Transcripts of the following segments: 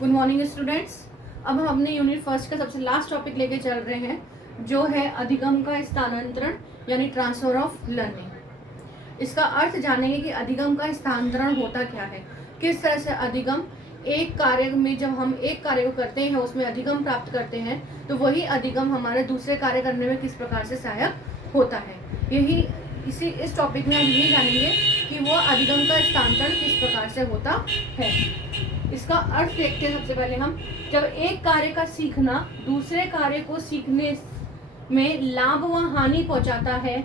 Good morning students. अब हम अपने यूनिट फर्स्ट का सबसे लास्ट टॉपिक लेके चल रहे हैं, जो है अधिगम का स्थानांतरण यानी ट्रांसफर ऑफ लर्निंग। इसका अर्थ जानेंगे कि अधिगम का स्थानांतरण होता क्या है, किस तरह से अधिगम एक कार्य में, जब हम एक कार्य को करते हैं उसमें अधिगम प्राप्त करते हैं, तो वही अधिगम हमारे दूसरे कार्य करने में किस प्रकार से सहायक होता है। इस टॉपिक में हम ये जानेंगे कि वो अधिगम का स्थानांतरण किस प्रकार से होता है। इसका अर्थ देखते हैं। सबसे पहले हम, जब एक कार्य का सीखना दूसरे कार्य को सीखने में लाभ व हानि पहुंचाता है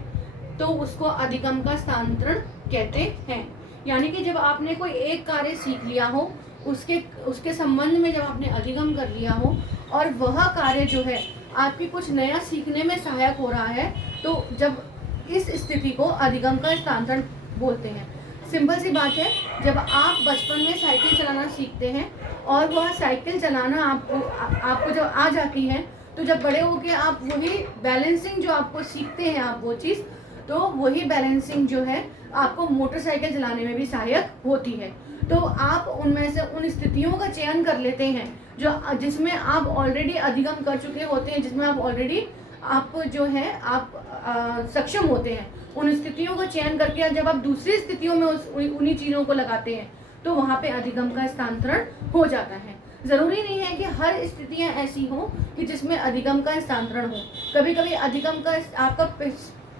तो उसको अधिगम का स्थानांतरण कहते हैं। यानी कि जब आपने कोई एक कार्य सीख लिया हो, उसके संबंध में जब आपने अधिगम कर लिया हो और वह कार्य जो है आपकी कुछ नया सीखने में सहायक हो रहा है, तो जब इस स्थिति को अधिगम का स्थानांतरण बोलते हैं। सिंपल सी बात है, जब आप बचपन में साइकिल चलाना सीखते हैं और वह साइकिल चलाना आपको जब आ जाती है, तो जब बड़े होकर आप वही बैलेंसिंग जो आपको सीखते हैं आप वो चीज़, तो वही बैलेंसिंग जो है आपको मोटरसाइकिल चलाने में भी सहायक होती है। तो आप उनमें से उन स्थितियों का चयन कर लेते हैं जिसमें आप ऑलरेडी अधिगम कर चुके होते हैं, जिसमें आप ऑलरेडी आप जो है आप सक्षम होते हैं। उन स्थितियों का चयन करके जब आप दूसरी स्थितियों में उन्हीं चीज़ों को लगाते हैं, तो वहाँ पे अधिगम का स्थानांतरण हो जाता है। ज़रूरी नहीं है कि हर स्थितियाँ ऐसी हो कि जिसमें अधिगम का स्थानांतरण हो। कभी कभी अधिगम का आपका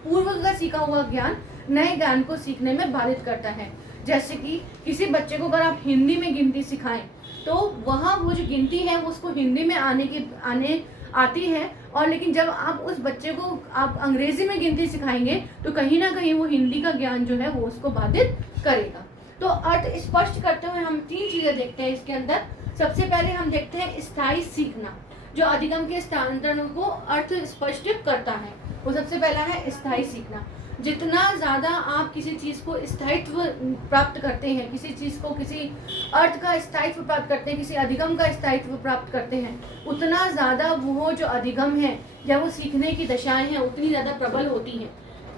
पूर्व का सीखा हुआ ज्ञान नए ज्ञान को सीखने में बाधित करता है। जैसे कि किसी बच्चे को अगर आप हिंदी में गिनती सिखाएं, तो वहाँ वो जो गिनती है वो उसको हिंदी में आने आती है, और लेकिन जब आप उस बच्चे को आप अंग्रेजी में गिनती सिखाएंगे तो कहीं ना कहीं वो हिंदी का ज्ञान जो है वो उसको बाधित करेगा। तो अर्थ स्पष्ट करते हुए हम 3 चीजें देखते हैं इसके अंदर। सबसे पहले हम देखते हैं स्थायी सीखना, जो अधिगम के स्थानांतरण को अर्थ स्पष्ट करता है। वो सबसे पहला है स्थायी सीखना। जितना ज़्यादा आप किसी चीज़ को स्थायित्व प्राप्त करते हैं, किसी चीज़ को किसी अर्थ का स्थायित्व प्राप्त करते हैं, किसी अधिगम का स्थायित्व प्राप्त करते हैं, उतना ज़्यादा वो जो अधिगम है या वो सीखने की दशाएं हैं उतनी ज़्यादा प्रबल होती हैं।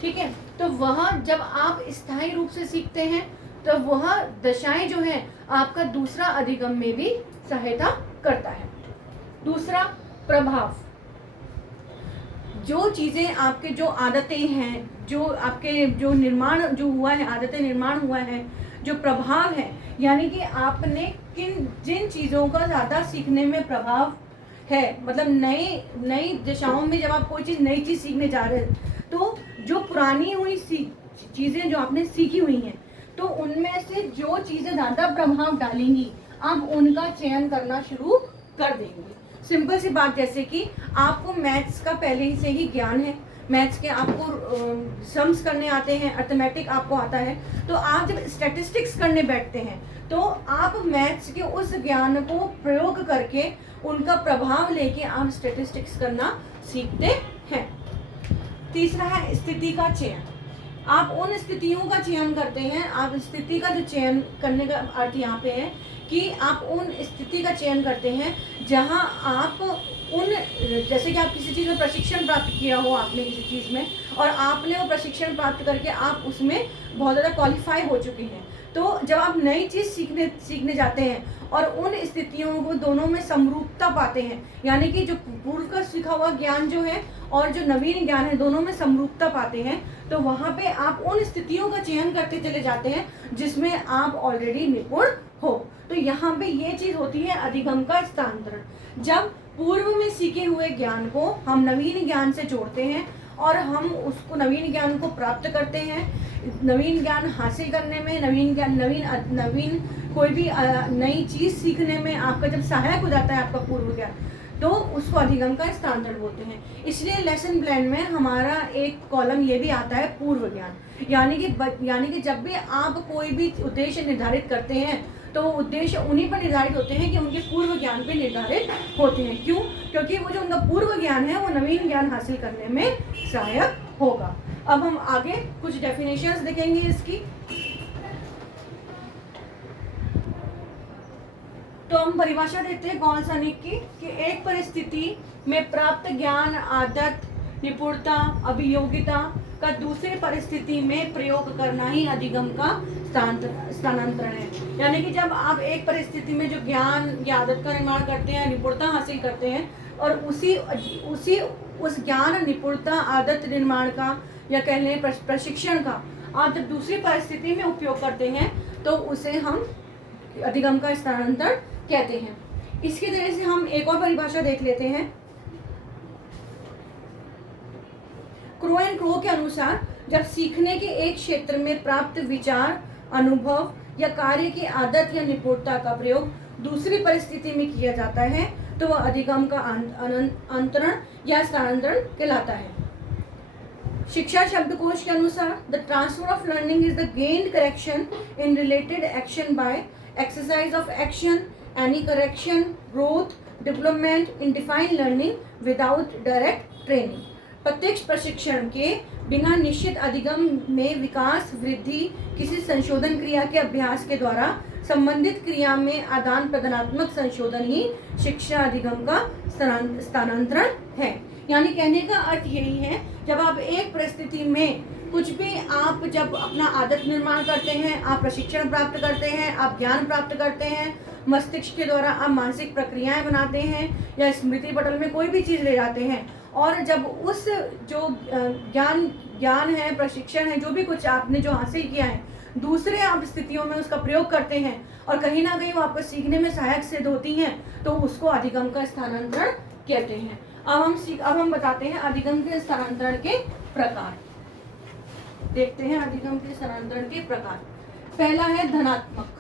ठीक है, तो वह जब आप स्थायी रूप से सीखते हैं तो वह दशाएं जो है आपका दूसरा अधिगम में भी सहायता करता है। दूसरा, प्रभाव। जो चीज़ें आपके जो आदतें हैं, जो आपके जो निर्माण जो हुआ है, आदतें निर्माण हुआ है, जो प्रभाव है, यानी कि आपने जिन चीज़ों का ज़्यादा सीखने में प्रभाव है, मतलब नई दिशाओं में जब आप कोई चीज़ नई चीज़ सीखने जा रहे हैं, तो जो पुरानी हुई चीज़ें जो आपने सीखी हुई हैं, तो उनमें से जो चीज़ें ज़्यादा प्रभाव डालेंगी आप उनका चयन करना शुरू कर देंगे। सिंपल सी बात, जैसे कि आपको मैथ्स का पहले ही से ही ज्ञान है, मैथ्स के आपको सम्स करने आते हैं, अर्थमेटिक आपको आता है, तो आप जब स्टैटिस्टिक्स करने बैठते हैं तो आप मैथ्स के उस ज्ञान को प्रयोग करके उनका प्रभाव लेके आप स्टैटिस्टिक्स करना सीखते हैं। तीसरा है स्थिति का चयन। आप उन स्थितियों का चयन करते हैं। आप स्थिति का जो चयन करने का अर्थ यहाँ पे है कि आप उन स्थिति का चयन करते हैं जहाँ आप जैसे कि आप किसी चीज़ में प्रशिक्षण प्राप्त किया हो आपने किसी चीज़ में, और आपने वो प्रशिक्षण प्राप्त करके आप उसमें बहुत ज़्यादा क्वालिफाई हो चुके हैं, तो जब आप नई चीज़ सीखने जाते हैं और उन स्थितियों को दोनों में समरूपता पाते हैं, यानी कि जो पूर्व का सीखा हुआ ज्ञान जो है और जो नवीन ज्ञान है दोनों में समरूपता पाते हैं, तो वहाँ पे आप उन स्थितियों का चयन करते चले जाते हैं जिसमें आप ऑलरेडी निपुण हो। तो यहाँ पे ये चीज़ होती है अधिगम का स्थानांतरण। जब पूर्व में सीखे हुए ज्ञान को हम नवीन ज्ञान से जोड़ते हैं और हम उसको नवीन ज्ञान को प्राप्त करते हैं। नवीन ज्ञान हासिल करने में, नवीन कोई भी नई चीज़ सीखने में आपका जब सहायक हो जाता है आपका पूर्व ज्ञान, तो उसको अधिगम का स्थानांतरण बोलते हैं। इसलिए लेसन प्लान में हमारा एक कॉलम ये भी आता है पूर्व ज्ञान, यानी कि जब भी आप कोई भी उद्देश्य निर्धारित करते हैं तो उद्देश्य उन्हीं पर निर्धारित होते हैं कि उनके पूर्व ज्ञान पे निर्धारित होते हैं। क्यों? क्योंकि वो जो उनका पूर्व ज्ञान है वो नवीन ज्ञान हासिल करने में सहायक होगा। अब हम आगे कुछ डेफिनेशंस देखेंगे इसकी। तो हम परिभाषा देते हैं कॉल्सनिक की कि एक परिस्थिति में प्राप्त ज्ञान, आदत, निपुणता, अभियोगिता का दूसरे परिस्थिति में प्रयोग करना ही अधिगम का स्थानांतरण है। यानी कि जब आप एक परिस्थिति में जो ज्ञान या आदत का निर्माण करते हैं, निपुणता हासिल करते हैं, और उस ज्ञान, निपुणता, आदत निर्माण का या कह लें प्रशिक्षण का आप जब दूसरी परिस्थिति में उपयोग करते हैं तो उसे हम अधिगम का स्थानांतरण कहते हैं। इसकी तरह से हम एक और परिभाषा देख लेते हैं। क्रो एंड क्रो के अनुसार जब सीखने के एक क्षेत्र में प्राप्त विचार, अनुभव या कार्य की आदत या निपुणता का प्रयोग दूसरी परिस्थिति में किया जाता है तो वह अधिगम का अंतरण या स्थानांतरण कहलाता है। शिक्षा शब्दकोश के अनुसार the transfer of learning is the gained correction in related action by exercise of action, any correction, growth, development in defined learning without direct training. प्रत्यक्ष प्रशिक्षण के बिना निश्चित अधिगम में विकास, वृद्धि किसी संशोधन क्रिया के अभ्यास के द्वारा संबंधित क्रिया में आदान प्रदानात्मक संशोधन ही शिक्षा अधिगम का स्थानांतरण है। यानी कहने का अर्थ यही है, जब आप एक परिस्थिति में कुछ भी आप जब अपना आदत निर्माण करते हैं, आप प्रशिक्षण प्राप्त करते हैं, आप ज्ञान प्राप्त करते हैं, मस्तिष्क के द्वारा आप मानसिक प्रक्रियाएं बनाते हैं या स्मृति पटल में कोई भी चीज़ ले जाते हैं, और जब उस जो ज्ञान है, प्रशिक्षण है, जो भी कुछ आपने जो हासिल किया है, दूसरे आप स्थितियों में उसका प्रयोग करते हैं और कहीं ना कहीं वो आपको सीखने में सहायक सिद्ध होती हैं, तो उसको अधिगम का स्थानांतरण कहते हैं। अब हम बताते हैं अधिगम के स्थानांतरण के प्रकार। देखते हैं अधिगम के स्थानांतरण के प्रकार। पहला है धनात्मक।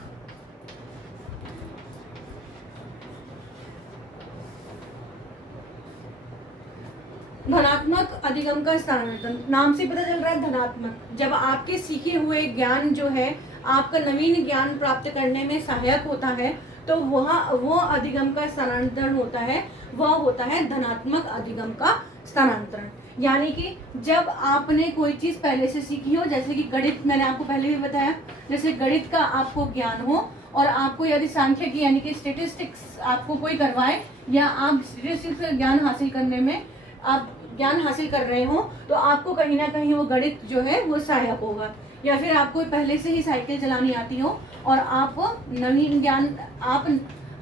धनात्मक अधिगम का स्थानांतरण, नाम से पता चल रहा है धनात्मक। जब आपके सीखे हुए ज्ञान जो है आपका नवीन ज्ञान प्राप्त करने में सहायक होता है तो वो अधिगम का स्थानांतरण होता है, वह होता है धनात्मक अधिगम का स्थानांतरण। यानी कि जब आपने कोई चीज़ पहले से सीखी हो, जैसे कि गणित, मैंने आपको पहले भी बताया, जैसे गणित का आपको ज्ञान हो और आपको यदि सांख्यिकी यानी कि स्टेटिस्टिक्स आपको कोई करवाए या आप स्टेटिस्टिक्स का ज्ञान हासिल करने में आप ज्ञान हासिल कर रहे हो तो आपको कहीं ना कहीं वो गणित जो है वो सहायक होगा। या फिर आपको पहले से ही साइकिल चलानी आती हो और आप नवीन ज्ञान, आप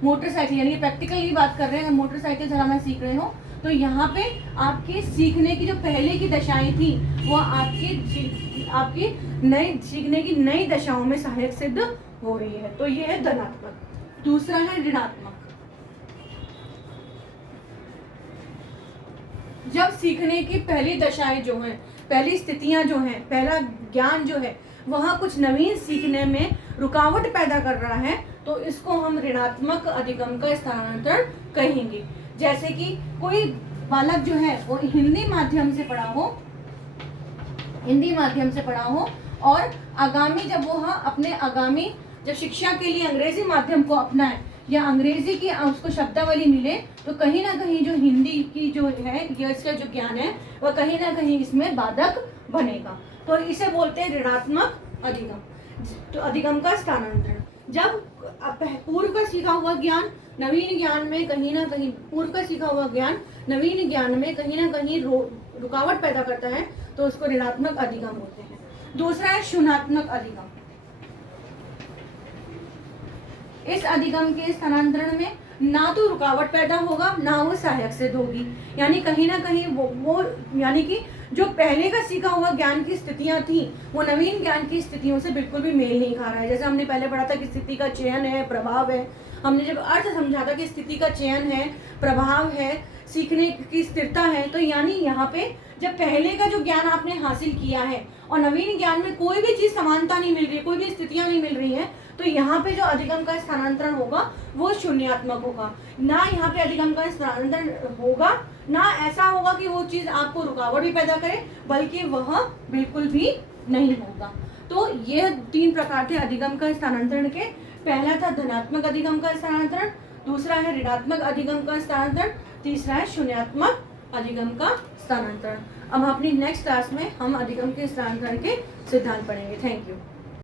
मोटरसाइकिल यानी कि प्रैक्टिकल की बात कर रहे हैं, मोटरसाइकिल चलाना सीख रहे हो, तो यहाँ पे आपके सीखने की जो पहले की दशाएं थी वो आपकी नई सीखने की नई दशाओं में सहायक सिद्ध हो रही है, तो ये है धनात्मक। दूसरा है ऋणात्मक। जब सीखने की पहली दशाएं जो हैं, पहली स्थितियां जो हैं, पहला ज्ञान जो है वह कुछ नवीन सीखने में रुकावट पैदा कर रहा है तो इसको हम ऋणात्मक अधिगम का स्थानांतरण कहेंगे। जैसे कि कोई बालक जो है वो हिंदी माध्यम से पढ़ा हो और आगामी जब वो अपने आगामी जब शिक्षा के लिए अंग्रेजी माध्यम को अपनाए या अंग्रेजी की उसको शब्दावली मिले तो कहीं ना कहीं जो हिंदी की जो है या इसका जो ज्ञान है वह कहीं ना कहीं इसमें बाधक बनेगा, तो इसे बोलते हैं ऋणात्मक अधिगम। तो अधिगम का स्थानांतरण, जब पूर्व का सीखा हुआ ज्ञान नवीन ज्ञान में कहीं ना कहीं, पूर्व का सीखा हुआ ज्ञान नवीन ज्ञान में कहीं ना कहीं रुकावट पैदा करता है तो उसको ऋणात्मक अधिगम बोलते हैं। दूसरा है शून्यात्मक अधिगम। इस अधिगम के स्थानांतरण में ना तो रुकावट पैदा होगा ना वो सहायक सिद्ध होगी, यानी कहीं ना कहीं वो यानी कि जो पहले का सीखा हुआ ज्ञान की स्थितियां थी वो नवीन ज्ञान की स्थितियों से बिल्कुल भी मेल नहीं खा रहा है। जैसे हमने पहले पढ़ा था कि स्थिति का चयन है, प्रभाव है, हमने जब अर्थ समझा था कि स्थिति का चयन है, प्रभाव है, सीखने की स्थिरता है, तो यानी यहाँ पे जब पहले का जो ज्ञान आपने हासिल किया है और नवीन ज्ञान में कोई भी चीज़ समानता नहीं मिल रही है, कोई भी स्थितियाँ नहीं मिल रही हैं, तो यहाँ पे जो अधिगम का स्थानांतरण होगा वो शून्यात्मक होगा। ना यहाँ पे अधिगम का स्थानांतरण होगा, ना ऐसा होगा कि वो चीज़ आपको रुकावट भी पैदा करे, बल्कि वह बिल्कुल भी नहीं होगा। तो ये 3 प्रकार थे अधिगम का स्थानांतरण के। पहला था धनात्मक अधिगम का स्थानांतरण, दूसरा है ऋणात्मक अधिगम का स्थानांतरण, तीसरा है शून्यात्मक अधिगम का स्थानांतरण। अब अपनी नेक्स्ट क्लास में हम अधिगम के स्थानांतरण के सिद्धांत पढ़ेंगे। Thank you.